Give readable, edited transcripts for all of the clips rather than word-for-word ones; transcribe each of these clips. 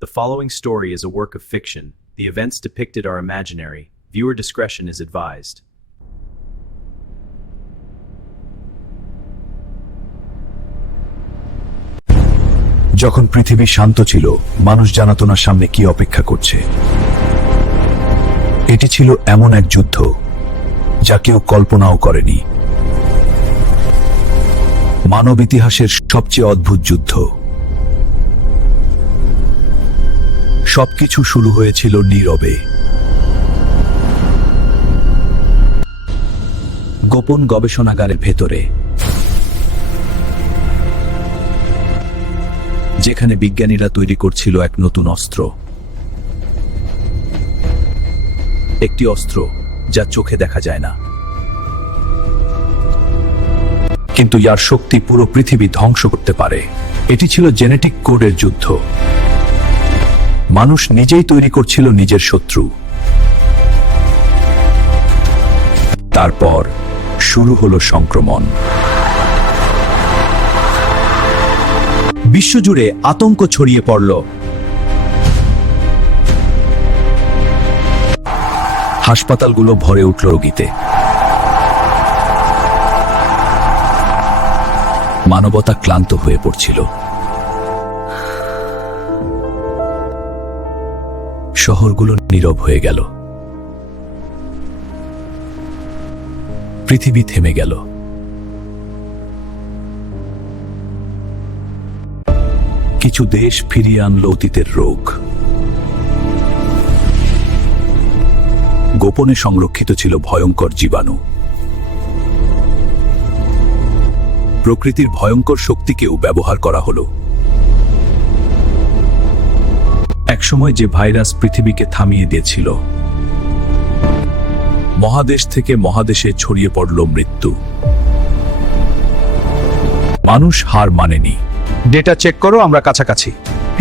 The following story is a work of fiction. The events depicted are imaginary. Viewer discretion is advised. যখন পৃথিবী শান্ত ছিল, মানুষ জানাতো না সামনে কি অপেক্ষা করছে। এটি ছিল এমন এক যুদ্ধ যা কেউ কল্পনাও করেনি। মানব ইতিহাসের সবচেয়ে অদ্ভুত যুদ্ধ। সবকিছু শুরু হয়েছিল নীরবে। গোপন গবেষণাগারের ভেতরে, যেখানে বিজ্ঞানীরা তৈরি করছিল এক নতুন অস্ত্র। একটি অস্ত্র যা চোখে দেখা যায় না, কিন্তু যার শক্তি পুরো পৃথিবী ধ্বংস করতে পারে। এটি ছিল জেনেটিক কোডের যুদ্ধ। মানুষ নিজেই তৈরি করছিল নিজের শত্রু। তারপর শুরু হলো সংক্রমণ। বিশ্বজুড়ে আতঙ্ক ছড়িয়ে পড়ল। হাসপাতালগুলো ভরে উঠল রোগীতে। মানবতা ক্লান্ত হয়ে পড়ছিল। শহরগুলো নীরব হয়ে গেল। পৃথিবী থেমে গেল। কিছু দেশ ফিরিয়ে আনলো অতীতের রোগ। গোপনে সংরক্ষিত ছিল ভয়ঙ্কর জীবাণু। প্রকৃতির ভয়ঙ্কর শক্তিকেও ব্যবহার করা হলো। একসময় যে ভাইরাস পৃথিবীকে থামিয়ে দিয়েছিল, মহাদেশ থেকে মহাদেশে ছড়িয়ে পড়ল মৃত্যু। মানুষ হার মানেনি। ডেটা চেক করো, আমরা কাছাকাছি।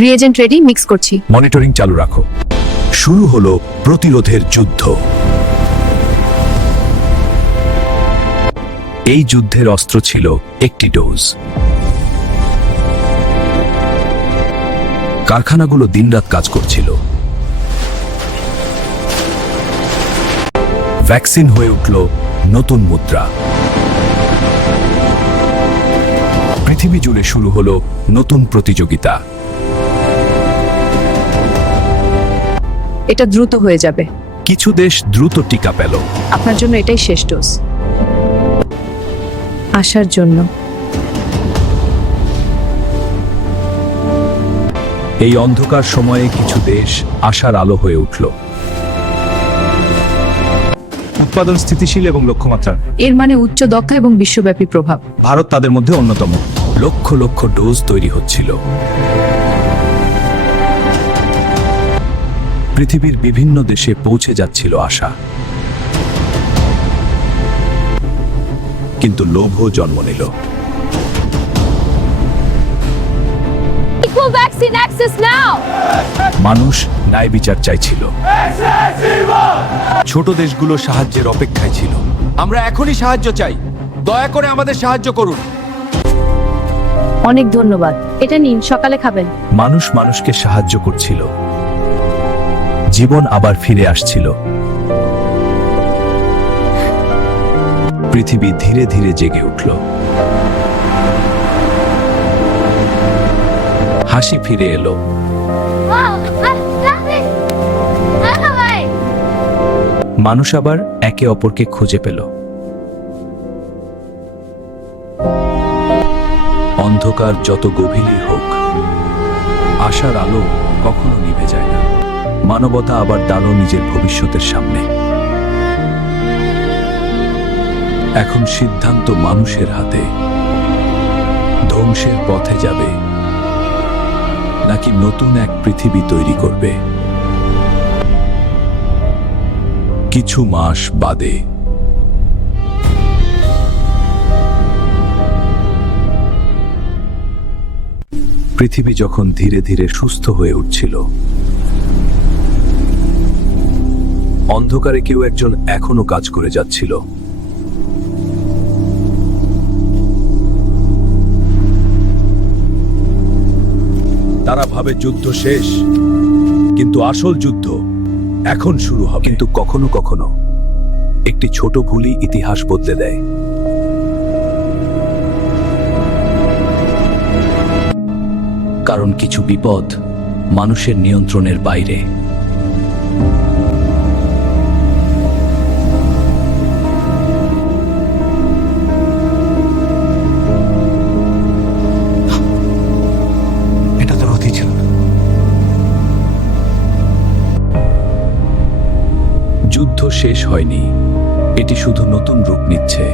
রিএজেন্ট রেডি, মিক্স করছি। মনিটরিং চালু রাখো। শুরু হলো প্রতিরোধের যুদ্ধ। এই যুদ্ধের অস্ত্র ছিল একটি ডোজ। কারখানাগুলো দিনরাত কাজ করছিল। ভ্যাকসিন হয়ে উঠল নতুন মুদ্রা। পৃথিবী জুড়ে শুরু হলো নতুন প্রতিযোগিতা। এটা দ্রুত হয়ে যাবে। কিছু দেশ দ্রুত টিকা পেল। আপনার জন্য এটাই শেষ ডোজ। আসার জন্য। এই অন্ধকার সময়ে কিছু দেশ আশার আলো হয়ে উঠল। উৎপাদন স্থিতিশীল এবং লক্ষ্যমাত্রা। এর মানে উচ্চ দক্ষ এবং বিশ্বব্যাপী প্রভাব। ভারত তাদের মধ্যে অন্যতম। লক্ষ লক্ষ ডোজ তৈরি হচ্ছিল। পৃথিবীর বিভিন্ন দেশে পৌঁছে যাচ্ছিল আশা, কিন্তু লোভও জন্ম নিল। মানুষ ন্যায় বিচার চাইছিল। ছোট দেশগুলো সাহায্যের অপেক্ষায় ছিল। আমরা এখনই সাহায্য চাই, দয়া করে আমাদের সাহায্য করুন। অনেক ধন্যবাদ। এটা নিন, সকালে খাবেন। মানুষ মানুষকে সাহায্য করছিল। জীবন আবার ফিরে আসছিল। পৃথিবী ধীরে ধীরে জেগে উঠল। হাসি ফিরে এলো। মানুষ আবার একে অপরকে খুঁজে পেল। অন্ধকার যত গভীরই হোক, আশার আলো কখনো নিভে যায় না। মানবতা আবার দাঁড়ালো নিজের ভবিষ্যতের সামনে। এখন সিদ্ধান্ত মানুষের হাতে। ধ্বংসের পথে যাবে নাকি নতুন এক পৃথিবী তৈরি করবে। কিছু মাস বাদে পৃথিবী যখন ধীরে ধীরে সুস্থ হয়ে উঠছিল, অন্ধকারে কেউ একজন এখনো কাজ করে যাচ্ছিল। তারা ভাবে যুদ্ধ শেষ, কিন্তু আসল যুদ্ধ এখন শুরু হবে। কিন্তু কখনো কখনো একটি ছোট ভুলই ইতিহাস বদলে দেয়। কারণ কিছু বিপদ মানুষের নিয়ন্ত্রণের বাইরে। এটা তো হতেই ছিল না। যুদ্ধ শেষ হয়নি, এটি শুধু নতুন রূপ নিচ্ছে।